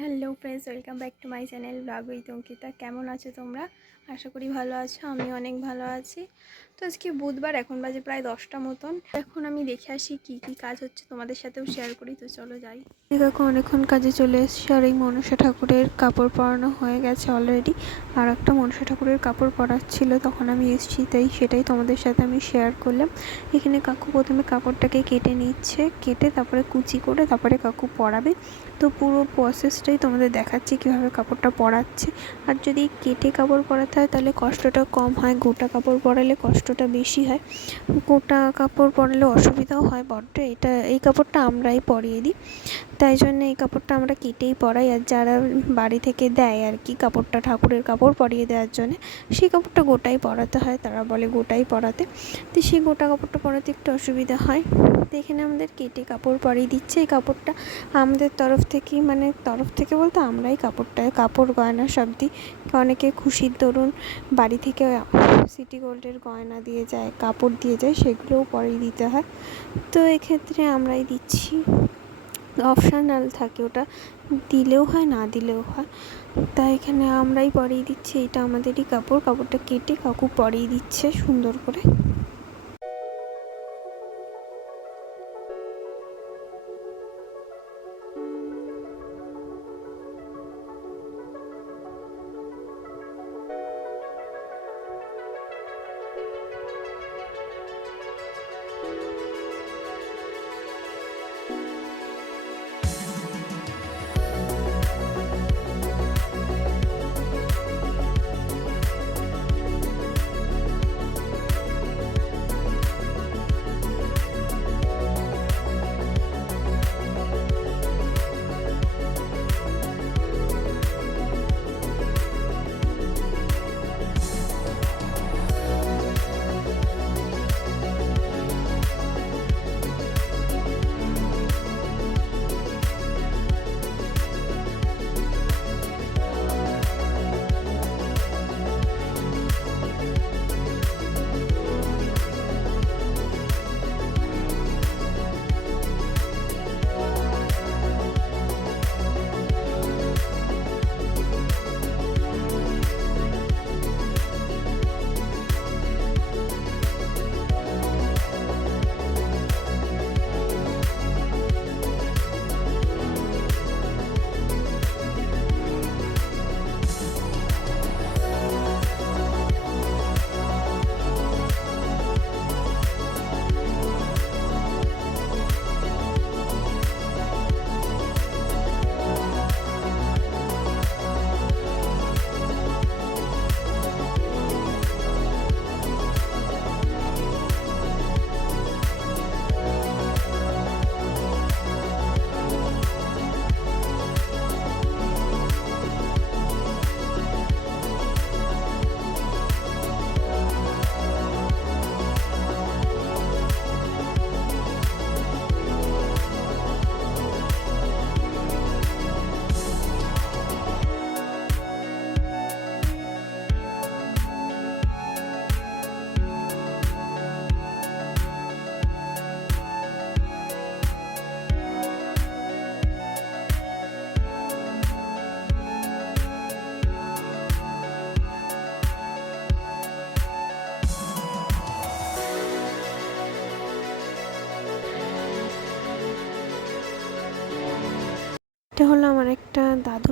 Hello friends, welcome back to my channel blog with Ankita. কেমন আছো তোমরা? আশা করি ভালো আছো আমি অনেক ভালো আছি। তো আজকে বুধবার, এখন বাজে প্রায় দশটা মতন। এখন আমি দেখে আসি কি কি কাজ হচ্ছে, তোমাদের সাথেও শেয়ার করি। তো চলো যাই। দেখো, অনেকক্ষণ কাজে চলে এসেছি, আর এই মনসা ঠাকুরের কাপড় পরানো হয়ে গেছে অলরেডি আর একটা মনসা ঠাকুরের কাপড় পরাচ্ছিল তখন আমি এসেছি, তাই সেটাই তোমাদের সাথে আমি শেয়ার করলাম। এখানে কাকু প্রথমে কাপড়টাকে কেটে নিচ্ছে, কেটে তারপরে কুচি করে তারপরে কাকু পরাবে। তো পুরো প্রসেসটাই তোমাদের দেখাচ্ছি কীভাবে কাপড়টা পরাচ্ছে। আর যদি কেটে কাপড় পরাতে হয় তাহলে কষ্টটা কম হয়, গোটা কাপড় পরালে কষ্টটা বেশি হয়। গোটা কাপড় পরালে অসুবিধাও হয় বড্ড, এটা এই কাপড়টা আমরাই পরিয়ে দিই। তাই জন্য এই কাপড়টা আমরা কেটেই পরাই, আর যারা বাড়ি থেকে দেয় আর কি কাপড়টা ঠাকুরের কাপড় পরিয়ে দেওয়ার জন্য, সেই কাপড়টা গোটাই পরাতে হয়, তারা বলে গোটাই পরাতে। তো সেই গোটা কাপড়টা পরাতে একটু অসুবিধা হয়। এখানে আমাদের কেটে কাপড় পরিয়ে দিচ্ছে এই কাপড়টা। আমাদের তরফ থেকেই মানে তরফ থেকে বলতে আমরাই কাপড়টা, কাপড়, গয়না সব দিই। অনেকে খুশির দরুন বাড়ি থেকে সিটি গোল্ডের গয়না দিয়ে যায়, কাপড় দিয়ে যায়, সেগুলোও পরিয়ে দিতে হয়। তো এক্ষেত্রে আমরাই দিচ্ছি। অপশানাল থাকে ওটা, দিলেও হয়, না দিলেও হয়। তা এখানে আমরাই পরিয়ে দিচ্ছি এটা আমাদেরই কাপড়। কাপড়টা কেটে কাকু পরিয়ে দিচ্ছে সুন্দর করে।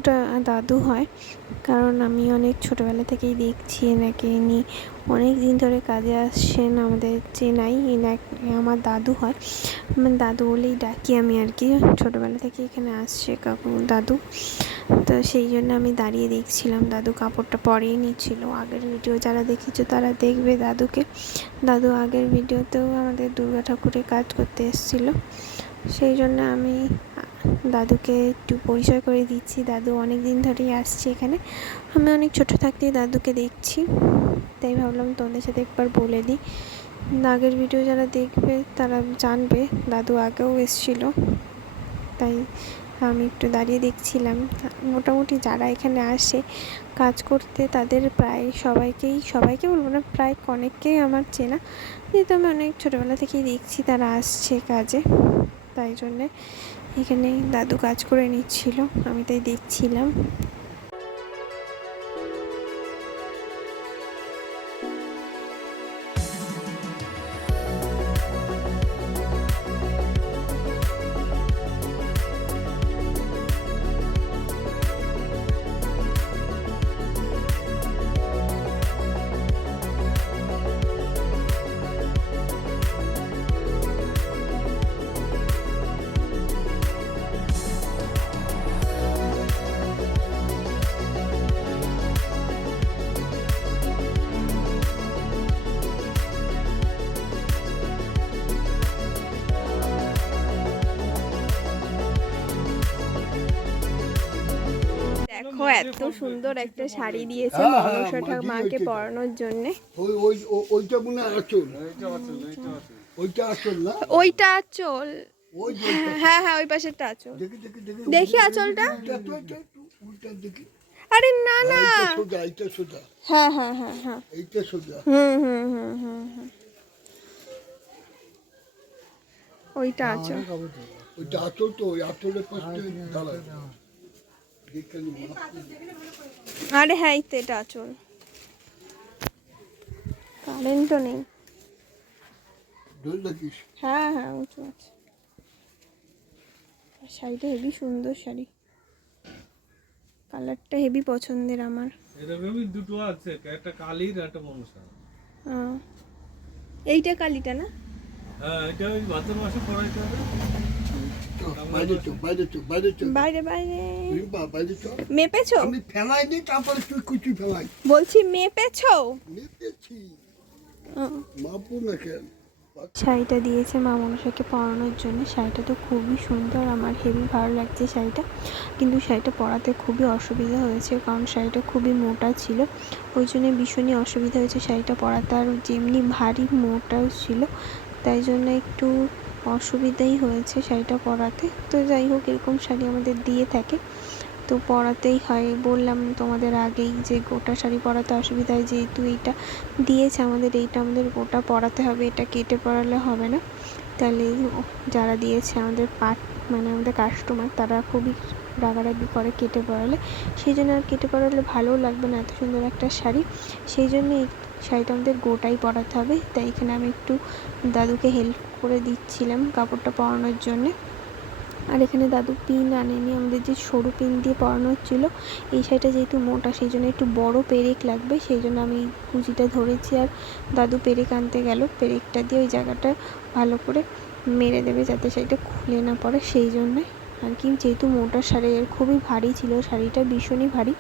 দাদুটা দাদু হয়। কারণ আমি অনেক ছোটোবেলা থেকেই দেখছি এনাকে। ইনি অনেক দিন ধরে কাজে আসছেন আমাদের চেনাই। এনাকে আমার দাদু হয়। আমার দাদু বলেই ডাকি আমি আর কি। ছোটোবেলা থেকে এখানে আসছে কাকু, দাদু। তো সেই জন্য আমি দাঁড়িয়ে দেখছিলাম। দাদু কাপড়টা পরিয়ে নিচ্ছিল। আগের ভিডিও যারা দেখেছ তারা দেখবে দাদুকে। দাদু আগের ভিডিওতেও আমাদের দুর্গা ঠাকুরের কাজ করতে এসেছিল। সেই জন্য আমি দাদুকে একটু পরিচয় করে দিচ্ছি। দাদু অনেক দিন ধরেই আসছে এখানে। আমি অনেক ছোটো থাকতেই দাদুকে দেখছি। তাই ভাবলাম তোমাদের সাথে একবার বলে দিই। আগের ভিডিও যারা দেখবে, তারা জানবে দাদু আগেও এসেছিল। তাই আমি একটু দাঁড়িয়ে দেখছিলাম। মোটামুটি যারা এখানে আসে, কাজ করতে, তাদের প্রায় সবাইকেই, সবাইকে বলব না, প্রায় অনেককেই আমার চেনা। যেহেতু আমি অনেক ছোটোবেলা থেকেই দেখছি তারা আসছে কাজে। তাই জন্যে এখানে দাদু কাজ করে নিচ্ছিল আমি তাই দেখছিলাম। এত সুন্দর একটা শাড়ি দিয়েছে হ্যাঁ, হ্যাঁ, মনসা মাঝে মাকে পরানোর জন্যে। ওই ওই ও- ওইটা মনে আচল। ওইটা আচল না? ওইটা আঁচল। হ্যাঁ হ্যাঁ ওই পাশেরটা আঁচল। দেখি দেখি দেখি। দেখি আঁচলটা। আরে না না। এইটা সোজা হ্যাঁ হ্যাঁ হ্যাঁ হ্যাঁ। এইটা সোজা। হুম হুম হুম হুম হুম। ওইটা আঁচল। ওইটা আচল তো ওই আচলের পাশে দাঁড়ায়। আরে হ্যাঁ এই তো এটা আঁচল। কারেন্টও নেই। হ্যাঁ হ্যাঁ উঁচু আছে। শাড়িটা হেভি সুন্দর শাড়ি। কালারটা হেভি পছন্দের আমার। এরকমই দুটো আছে একটা কালির একটা মনসা। এইটা কালিটা না? হ্যাঁ এটা ওই ভাদ্র মাসে পড়াইতে হবে। বলছি শাড়িটা দিয়েছে মা মনসাকে পরানোর জন্য। শাড়িটা তো খুবই সুন্দর, আমার হেভি ভালো লাগছে শাড়িটা। কিন্তু শাড়িটা পরাতে খুবই অসুবিধা হয়েছে, কারণ শাড়িটা খুবই মোটা ছিল। ওই জন্য ভীষণই অসুবিধা হয়েছে শাড়িটা পরাতে। আর যেমনি ভারী মোটাও ছিল, তাই জন্য একটু অসুবিধাই হয়েছে শাড়িটা পরাতে। তো যাই হোক, এরকম শাড়ি আমাদের দিয়ে থাকে। তো পরাতেই হয়। বললাম তোমাদের আগেই যে গোটা শাড়ি পরাতে অসুবিধা হয় যেহেতু এইটা দিয়েছে আমাদের, এইটা আমাদের গোটা পরাতে হবে, এটা কেটে পরালে হবে না। তাহলে যারা দিয়েছে আমাদের পাট মানে আমাদের কাস্টমার তারা খুবই রাগারাগি করে কেটে পরালে। সেই জন্য আর কেটে পরালে ভালোও লাগবে না, এত সুন্দর একটা শাড়ি। সেই জন্য এই শাড়িটা আমাদের গোটাই পরাতে হবে। তাই এখানে আমি একটু দাদুকে হেল্প করে দিচ্ছিলাম কাপড়টা পরানোর জন্যে। আর এখানে দাদু পিন আনেনি, আমাদের যে সরু পিন দিয়ে পরানো হচ্ছিল, এই শাড়িটা যেহেতু মোটা, সেই জন্য একটু বড় পেরেক লাগবে, সেই জন্য আমি কুচিটা ধরেছি। আর দাদু পেরেক আনতে গেল, পেরেকটা দিয়ে ওই জায়গাটা ভালো করে মেরে দেবে যাতে শাড়িটা খুলে না পড়ে, সেই জন্যে। আর কি, যেহেতু মোটা শাড়ি, এর খুবই ভারী ছিল, শাড়িটা ভীষণই ভারী,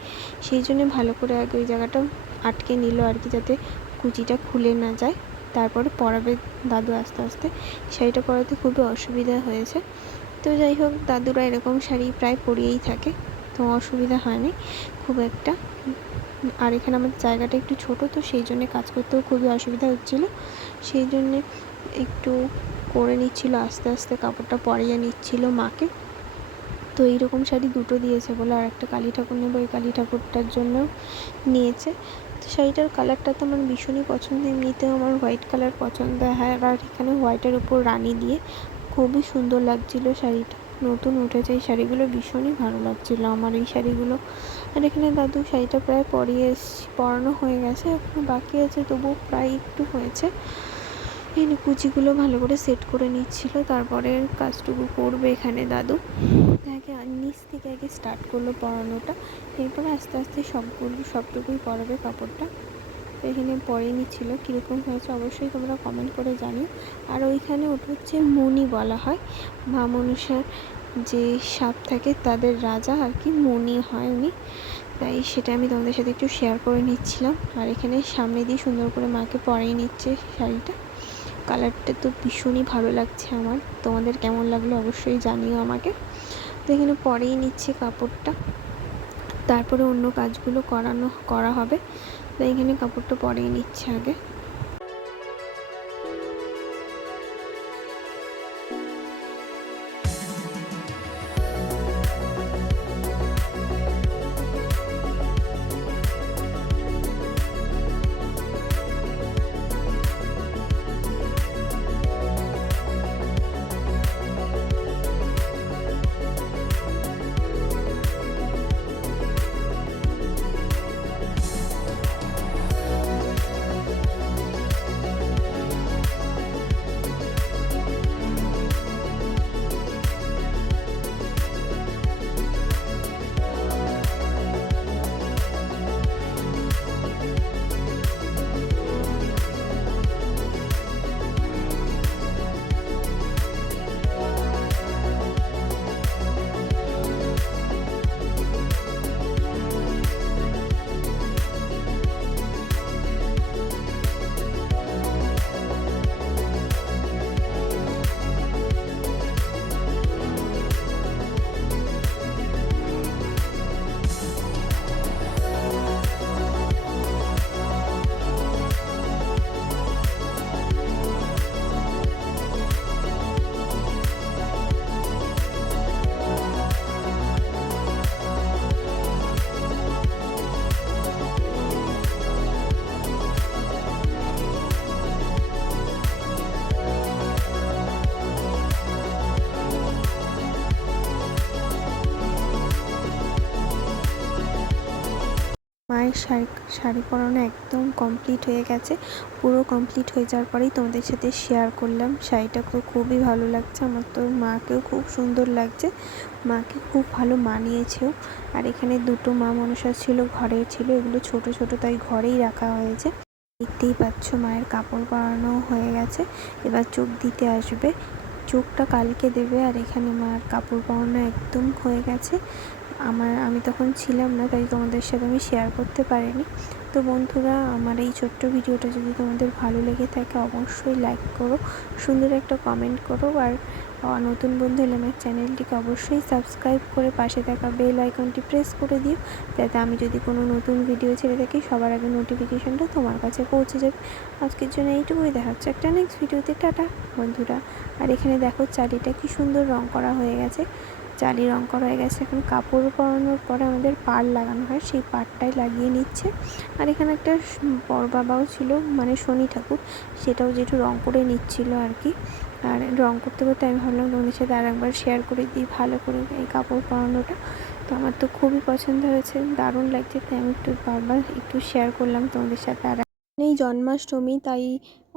সেই জন্য ভালো করে আগে ওই জায়গাটা আটকে নিল আর কি, যাতে কুচিটা খুলে না যায়। তারপরে পরাবে দাদু আস্তে আস্তে। শাড়িটা পরাতে খুবই অসুবিধা হয়েছে। তো যাই হোক, দাদুরা এরকম শাড়ি প্রায় পরিয়েই থাকে, তো অসুবিধা হয়নি খুব একটা। আর এখানে আমার জায়গাটা একটু ছোট, তো সেই জন্যে কাজ করতেও খুবই অসুবিধা হচ্ছিল। সেই জন্যে একটু করে নিচ্ছিল, আস্তে আস্তে কাপড়টা পরিয়ে নিচ্ছিল মাকে। তো এইরকম শাড়ি দুটো দিয়েছে বলে আর একটা কালী ঠাকুর নেব ওই কালী ঠাকুরটার জন্য নিয়েছে। শাড়িটার কালারটা তো আমার ভীষণই পছন্দ। এমনিতেও আমার হোয়াইট কালার পছন্দ। হ্যাঁ আর এখানে হোয়াইটের উপর রানি দিয়ে খুবই সুন্দর লাগছিল শাড়িটা। নতুন উঠেছে, এই শাড়িগুলো ভীষণই ভালো লাগছিল আমার এই শাড়িগুলো। আর এখানে দাদু শাড়িটা প্রায় পরিয়ে এসছি, পরানো হয়ে গেছে, এখন বাকি আছে, তবুও প্রায় একটু হয়েছে। এই কুচিগুলো ভালো করে সেট করে নিচ্ছিল, তারপরে কাজটুকু করবে এখানে দাদু। আর নিচ থেকে আগে স্টার্ট করল পরানোটা। এরপরে আস্তে আস্তে সবগুলো, সবটুকুই পরাবে কাপড়টা। তো এখানে পরে নিচ্ছিল। কীরকম হয়েছে অবশ্যই তোমরা কমেন্ট করে জানিও। আর ওইখানে ওটা হচ্ছে মণি বলা হয়। মা মনসার যে সাপ থাকে তাদের রাজা আর কি মণি হয় উনি। তাই সেটা আমি তোমাদের সাথে একটু শেয়ার করে নিচ্ছিলাম। আর এখানে সামনে দিয়ে সুন্দর করে মাকে পরিয়ে নিচ্ছে শাড়িটা। কালারটা তো ভীষণই ভালো লাগছে আমার। তোমাদের কেমন লাগল অবশ্যই জানিও আমাকে। তো এখানে পরেই নিচ্ছে কাপড়টা। তারপরে অন্য কাজগুলো করানো, করা হবে। তো এখানে কাপড়টা পরেই নিচ্ছে আগে। শাড়ি শাড়ি পরানো একদম কমপ্লিট হয়ে গেছে। পুরো কমপ্লিট হয়ে যাওয়ার পরেই তোমাদের সাথে শেয়ার করলাম। শাড়িটা তো খুবই ভালো লাগছে। আমার তো মাকেও খুব সুন্দর লাগছে। মাকে খুব ভালো মানিয়েছেও। আর এখানে দুটো মা মনসা ছিল, ঘরে ছিল। এগুলো ছোট ছোট, তাই ঘরেই রাখা হয়েছে। দেখতেই পাচ্ছ মায়ের কাপড় পরানো হয়ে গেছে। এবার চোখ দিতে আসবে। চোখটা কালকে দেবে। আর এখানে মার কাপড় পরানো একদম হয়ে গেছে। আমার, আমি তখন ছিলাম না, তাই তোমাদের সাথে আমি শেয়ার করতে পারিনি। তো বন্ধুরা, আমার এই ছোট্ট ভিডিওটা যদি তোমাদের ভালো লেগে থাকে, অবশ্যই লাইক করো, সুন্দর একটা কমেন্ট করো, আর নতুন বন্ধু হলে আমার চ্যানেলটিকে অবশ্যই সাবস্ক্রাইব করে পাশে থাকা বেল আইকনটি প্রেস করে দিও, যাতে আমি যদি কোনো নতুন ভিডিও ছেড়ে থাকি, সবার আগে নোটিফিকেশনটা তোমার কাছে পৌঁছে যাবে। আজকের জন্য এইটুকুই, দেখা হচ্ছে একটা নেক্সট ভিডিওতে টাটা, বন্ধুরা। আর এখানে দেখো চারিটা কি সুন্দর রং করা হয়ে গেছে। চালি রং করা হয়ে গেছে। এখন কাপড় পরানোর পরে আমাদের পাড় লাগানো হয়। সেই পাড়টাই লাগিয়ে নিচ্ছে। আর এখানে একটা বড় বাবাও ছিল মানে শনি ঠাকুর। সেটাও যেটু রং করে নিচ্ছিল আর কি। আর রং করতে করতে আমি ভাবলাম তোমাদের সাথে আর একবার শেয়ার করে দিই ভালো করে এই কাপড় পরানোটা। তো আমার তো খুবই পছন্দ হয়েছে, দারুণ লাগছে। তাই আমি একটু বারবার একটু শেয়ার করলাম তোমাদের সাথে আর এই জন্মাষ্টমী, তাই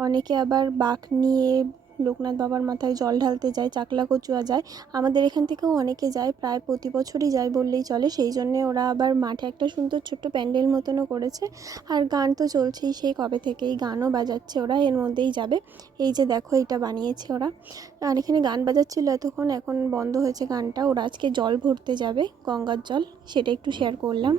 অনেকে আবার বাঘ নিয়ে লোকনাথ বাবার মাথায় জল ঢালতে যায়, চাকলা কচুয়া যায়। আমাদের এখান থেকেও অনেকে যায়, প্রায় প্রতি বছরই যায় বললেই চলে। সেই জন্যে ওরা আবার মাঠে একটা সুন্দর ছোট্ট প্যান্ডেল মতনও করেছে। আর গান তো চলছেই সেই কবে থেকেই গানও বাজাচ্ছে, ওরা এর মধ্যেই যাবে। এই যে দেখো, এটা বানিয়েছে ওরা। আর এখানে গান বাজাচ্ছিল এতক্ষণ, এখন বন্ধ হয়েছে গানটা। ওরা আজকে জল ভরতে যাবে, গঙ্গার জল, সেটা একটু শেয়ার করলাম।